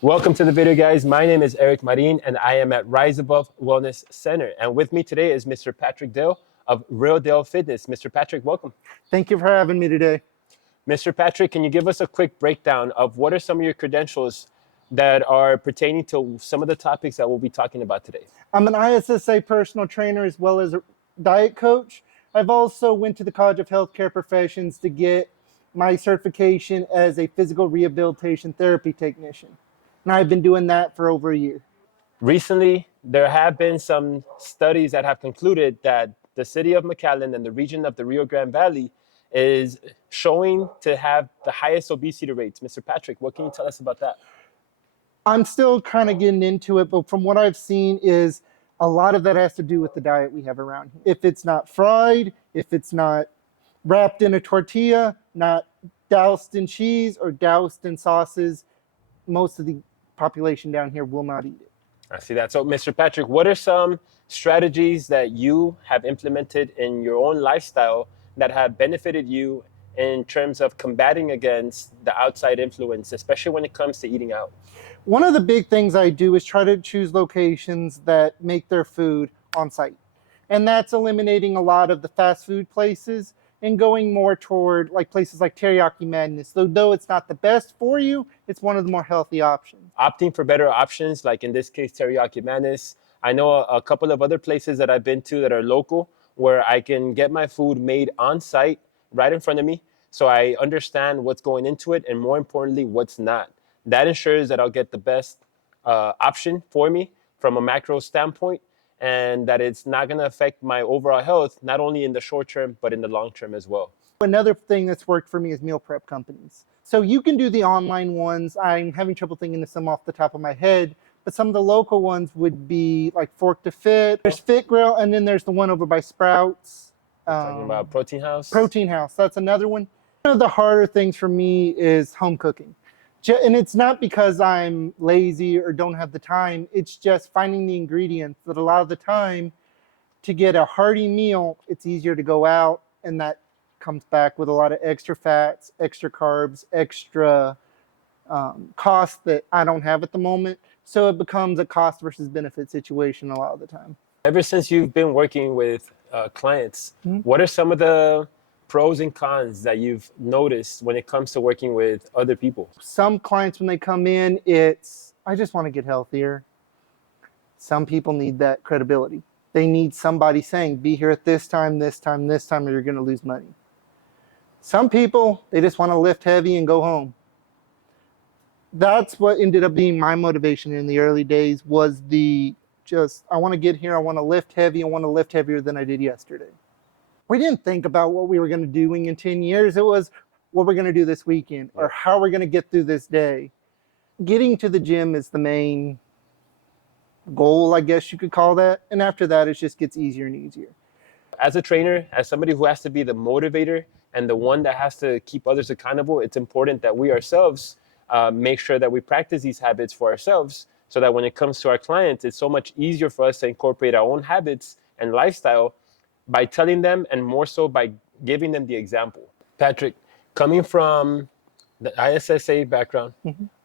Welcome to the video, guys. My name is Eric Marin, and I am at Rise Above Wellness Center. And with me today is Mr. Patrick Dale of Real Dale Fitness. Mr. Patrick, welcome. Thank you for having me today. Mr. Patrick, can you give us a quick breakdown of what are some of your credentials that are pertaining to some of the topics that we'll be talking about today? I'm an ISSA personal trainer as well as a diet coach. I've also went to the College of Healthcare Professions to get my certification as a physical rehabilitation therapy technician. And I've been doing that for over a year. Recently, there have been some studies that have concluded that the city of McAllen and the region of the Rio Grande Valley is showing to have the highest obesity rates. Mr. Patrick, what can you tell us about that? I'm still kind of getting into it, but from what I've seen is a lot of that has to do with the diet we have around here. If it's not fried, if it's not wrapped in a tortilla, not doused in cheese or doused in sauces, most of the population down here will not eat it. I see that. So, Mr. Patrick, what are some strategies that you have implemented in your own lifestyle that have benefited you in terms of combating against the outside influence, especially when it comes to eating out? One of the big things I do is try to choose locations that make their food on site. And that's eliminating a lot of the fast food places and going more toward like places like Teriyaki Madness. Though it's not the best for you, it's one of the more healthy options. Opting for better options, like in this case, Teriyaki Madness. I know a couple of other places that I've been to that are local where I can get my food made on site right in front of me. So I understand what's going into it and more importantly, what's not. That ensures that I'll get the best option for me from a macro standpoint and that it's not going to affect my overall health, not only in the short term, but in the long term as well. Another thing that's worked for me is meal prep companies. So you can do the online ones. I'm having trouble thinking of some off the top of my head, but some of the local ones would be like Fork to Fit. There's Fit Grill, and then there's the one over by Sprouts. Talking about Protein House? Protein House, that's another one. One of the harder things for me is home cooking. And it's not because I'm lazy or don't have the time. It's just finding the ingredients that a lot of the time to get a hearty meal, it's easier to go out, and that comes back with a lot of extra fats, extra carbs, extra costs that I don't have at the moment. So it becomes a cost versus benefit situation a lot of the time. Ever since you've been working with clients, what are some of the pros and cons that you've noticed when it comes to working with other people? Some clients, when they come in, it's, I just want to get healthier. Some people need that credibility. They need somebody saying, be here at this time, this time, this time, or you're going to lose money. Some people, they just want to lift heavy and go home. That's what ended up being my motivation in the early days was I want to get here, I want to lift heavy, I want to lift heavier than I did yesterday. We didn't think about what we were going to do in 10 years. It was what we're going to do this weekend or how we're going to get through this day. Getting to the gym is the main goal, I guess you could call that. And after that, it just gets easier and easier. As a trainer, as somebody who has to be the motivator and the one that has to keep others accountable, it's important that we ourselves make sure that we practice these habits for ourselves so that when it comes to our clients, it's so much easier for us to incorporate our own habits and lifestyle by telling them and more so by giving them the example. Patrick, coming from the ISSA background,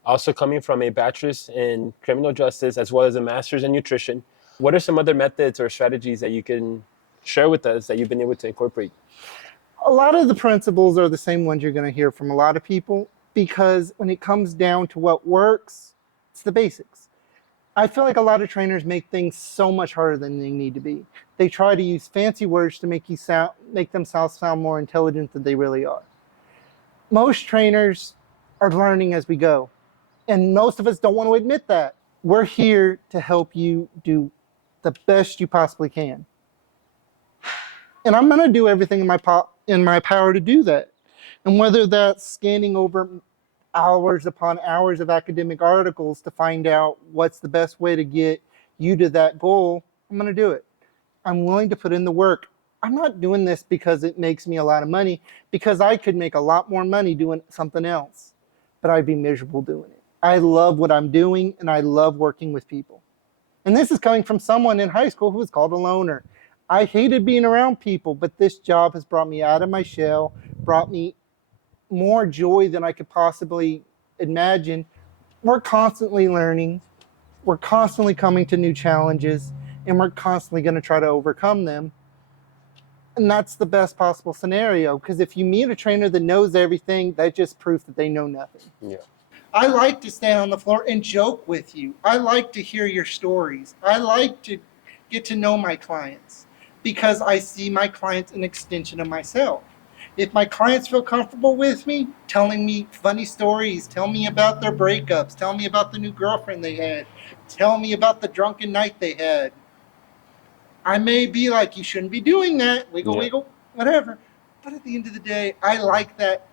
also coming from a bachelor's in criminal justice as well as a master's in nutrition, what are some other methods or strategies that you can share with us that you've been able to incorporate? A lot of the principles are the same ones you're going to hear from a lot of people because when it comes down to what works, it's the basics. I feel like a lot of trainers make things so much harder than they need to be. They try to use fancy words to make themselves sound more intelligent than they really are. Most trainers are learning as we go, and most of us don't want to admit that. We're here to help you do the best you possibly can. And I'm going to do everything in my power to do that. And whether that's scanning over hours upon hours of academic articles to find out what's the best way to get you to that goal, I'm going to do it. I'm willing to put in the work. I'm not doing this because it makes me a lot of money, because I could make a lot more money doing something else, but I'd be miserable doing it. I love what I'm doing, and I love working with people. And this is coming from someone in high school who was called a loner. I hated being around people, but this job has brought me out of my shell, brought me more joy than I could possibly imagine, We're constantly learning, we're constantly coming to new challenges, and we're constantly going to try to overcome them. And that's the best possible scenario, because if you meet a trainer that knows everything, that just proves that they know nothing. Yeah. I like to stand on the floor and joke with you. I like to hear your stories. I like to get to know my clients because I see my clients an extension of myself. If my clients feel comfortable with me, telling me funny stories, tell me about their breakups, tell me about the new girlfriend they had, tell me about the drunken night they had, I may be like, you shouldn't be doing that, wiggle, Yeah. wiggle, whatever. But at the end of the day, I like that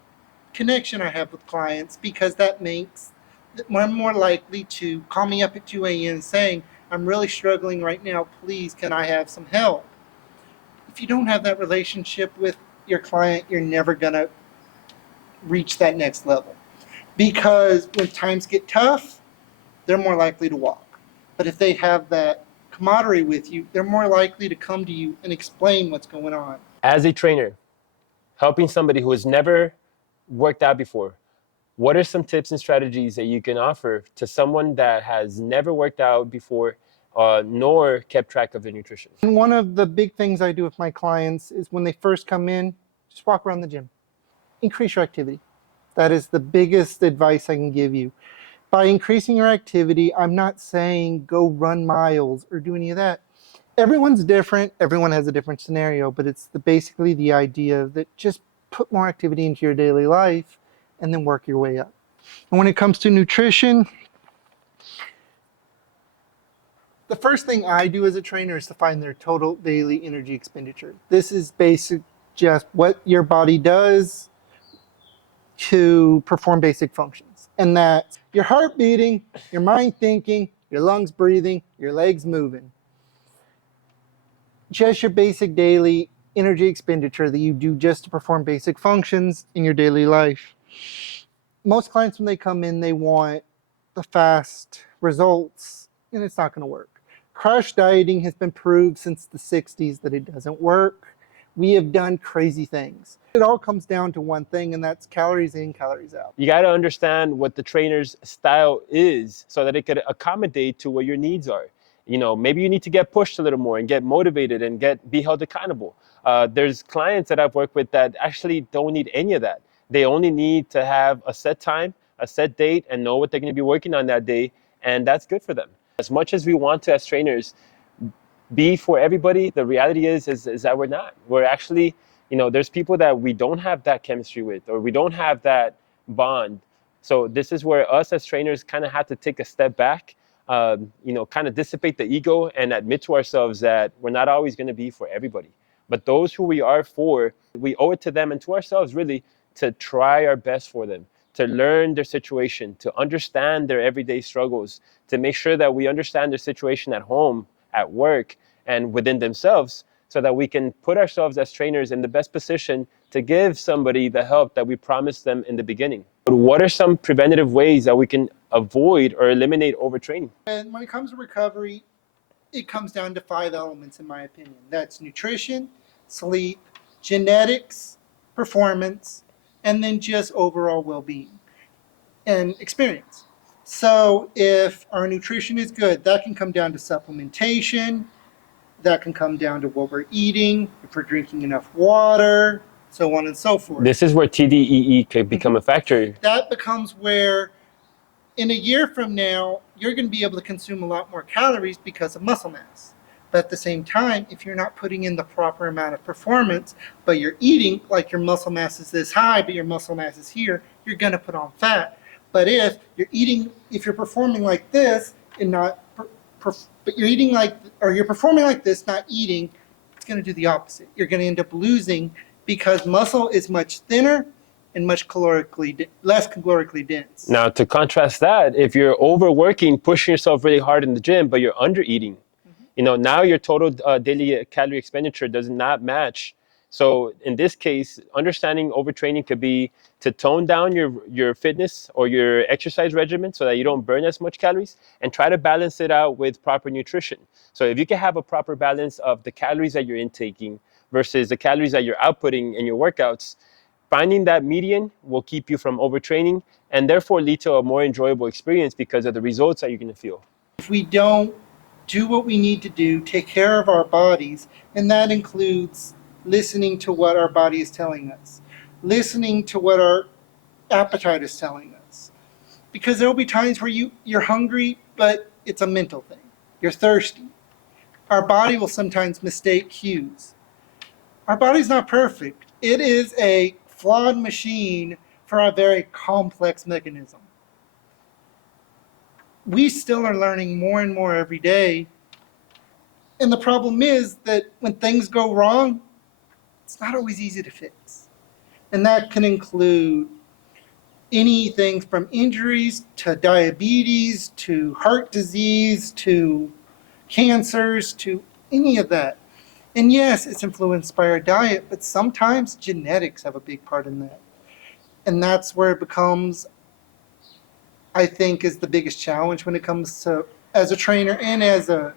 connection I have with clients because that makes I'm more likely to call me up at 2 a.m. saying, I'm really struggling right now. Please, can I have some help? If you don't have that relationship with your client, you're never going to reach that next level. Because when times get tough, they're more likely to walk. But if they have that camaraderie with you, they're more likely to come to you and explain what's going on. As a trainer, helping somebody who has never worked out before, what are some tips and strategies that you can offer to someone that has never worked out before, nor kept track of their nutrition? And one of the big things I do with my clients is when they first come in, just walk around the gym. Increase your activity. That is the biggest advice I can give you. By increasing your activity, I'm not saying go run miles or do any of that. Everyone's different. Everyone has a different scenario, but it's basically the idea that just put more activity into your daily life and then work your way up. And when it comes to nutrition, the first thing I do as a trainer is to find their total daily energy expenditure. This is basic, just what your body does to perform basic functions. And that's your heart beating, your mind thinking, your lungs breathing, your legs moving. Just your basic daily energy expenditure that you do just to perform basic functions in your daily life. Most clients, when they come in, they want the fast results, and it's not going to work. Crash dieting has been proved since the 60s that it doesn't work. We have done crazy things. It all comes down to one thing, and that's calories in, calories out. You got to understand what the trainer's style is so that it could accommodate to what your needs are. You know, maybe you need to get pushed a little more and get motivated and be held accountable. There's clients that I've worked with that actually don't need any of that. They only need to have a set time, a set date, and know what they're going to be working on that day, and that's good for them. As much as we want to, as trainers, be for everybody, the reality is that we're not. We're actually, you know, there's people that we don't have that chemistry with, or we don't have that bond. So this is where us as trainers kind of have to take a step back, you know, kind of dissipate the ego and admit to ourselves that we're not always going to be for everybody. But those who we are for, we owe it to them and to ourselves really to try our best for them, to learn their situation, to understand their everyday struggles, to make sure that we understand their situation at home, at work, and within themselves, so that we can put ourselves as trainers in the best position to give somebody the help that we promised them in the beginning. But what are some preventative ways that we can avoid or eliminate overtraining? And when it comes to recovery, it comes down to 5 elements, in my opinion. That's nutrition, sleep, genetics, performance, and then just overall well-being and experience. So if our nutrition is good, that can come down to supplementation, that can come down to what we're eating, if we're drinking enough water, so on and so forth. This is where TDEE could become a factor. That becomes where in a year from now, you're going to be able to consume a lot more calories because of muscle mass. But at the same time, if you're not putting in the proper amount of performance, but you're eating like your muscle mass is this high, but your muscle mass is here, you're going to put on fat. But if you're performing like this and not, but you're eating like, or you're performing like this, not eating, it's going to do the opposite. You're going to end up losing because muscle is much thinner and much less calorically dense. Now, to contrast that, if you're overworking, pushing yourself really hard in the gym, but you're under eating, you know, now your total daily calorie expenditure does not match. So in this case, understanding overtraining could be to tone down your fitness or your exercise regimen so that you don't burn as much calories, and try to balance it out with proper nutrition. So if you can have a proper balance of the calories that you're intaking versus the calories that you're outputting in your workouts, Finding that median will keep you from overtraining and therefore lead to a more enjoyable experience because of the results that you're going to feel. If we don't do what we need to do, take care of our bodies, and that includes listening to what our body is telling us, listening to what our appetite is telling us. Because there will be times where you're hungry, but it's a mental thing. You're thirsty. Our body will sometimes mistake cues. Our body's not perfect. It is a flawed machine for a very complex mechanism. We still are learning more and more every day. And the problem is that when things go wrong, it's not always easy to fix. And that can include anything from injuries to diabetes to heart disease to cancers to any of that. And yes, it's influenced by our diet, but sometimes genetics have a big part in that. And that's where it becomes, I think, is the biggest challenge when it comes to, as a trainer and as a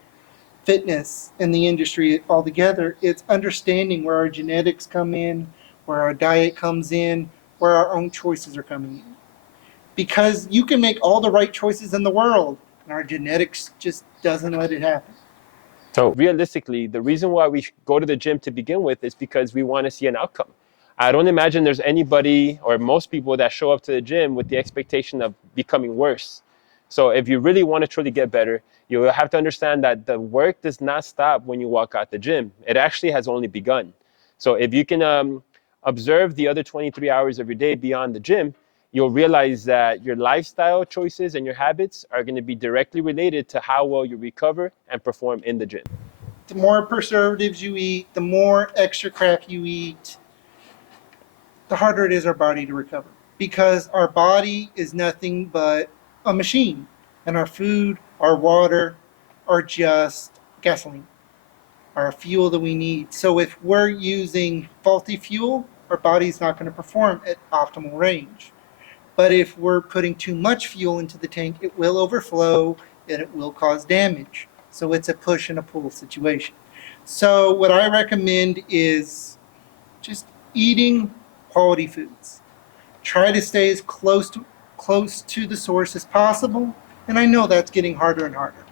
fitness in the industry altogether. It's understanding where our genetics come in, where our diet comes in, where our own choices are coming in. Because you can make all the right choices in the world, and our genetics just doesn't let it happen. So realistically, the reason why we go to the gym to begin with is because we want to see an outcome. I don't imagine there's anybody or most people that show up to the gym with the expectation of becoming worse. So if you really want to truly get better, you have to understand that the work does not stop when you walk out the gym. It actually has only begun. So if you can observe the other 23 hours of your day beyond the gym, you'll realize that your lifestyle choices and your habits are going to be directly related to how well you recover and perform in the gym. The more preservatives you eat, the more extra crap you eat, the harder it is our body to recover. Because our body is nothing but a machine, and our food, our water are just gasoline, our fuel that we need. So if we're using faulty fuel, our body's not going to perform at optimal range. But if we're putting too much fuel into the tank, it will overflow and it will cause damage. So it's a push and a pull situation. So what I recommend is just eating quality foods. Try to stay as close to the source as possible. And I know that's getting harder and harder.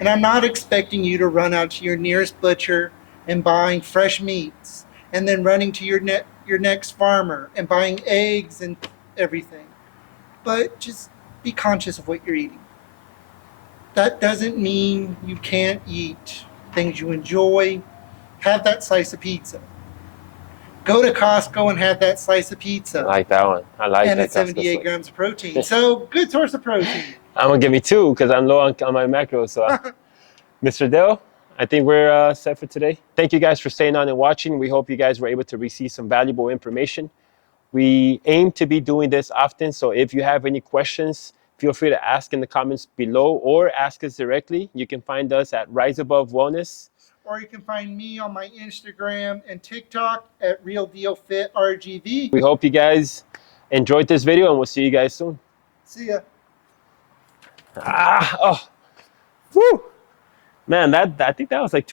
And I'm not expecting you to run out to your nearest butcher and buying fresh meats, and then running to your next farmer and buying eggs and everything. But just be conscious of what you're eating. That doesn't mean you can't eat things you enjoy. Have that slice of pizza. Go to Costco and have that slice of pizza. I like that one. I like and that. it's 78 grams of protein. So good source of protein. I'm going to give me 2 because I'm low on my macros. So, Mr. Dell, I think we're set for today. Thank you guys for staying on and watching. We hope you guys were able to receive some valuable information. We aim to be doing this often, so if you have any questions, feel free to ask in the comments below or ask us directly. You can find us at Rise Above Wellness. Or you can find me on my Instagram and TikTok at Real Deal Fit RGV. We hope you guys enjoyed this video, and we'll see you guys soon. See ya. Woo! Man, I think that was like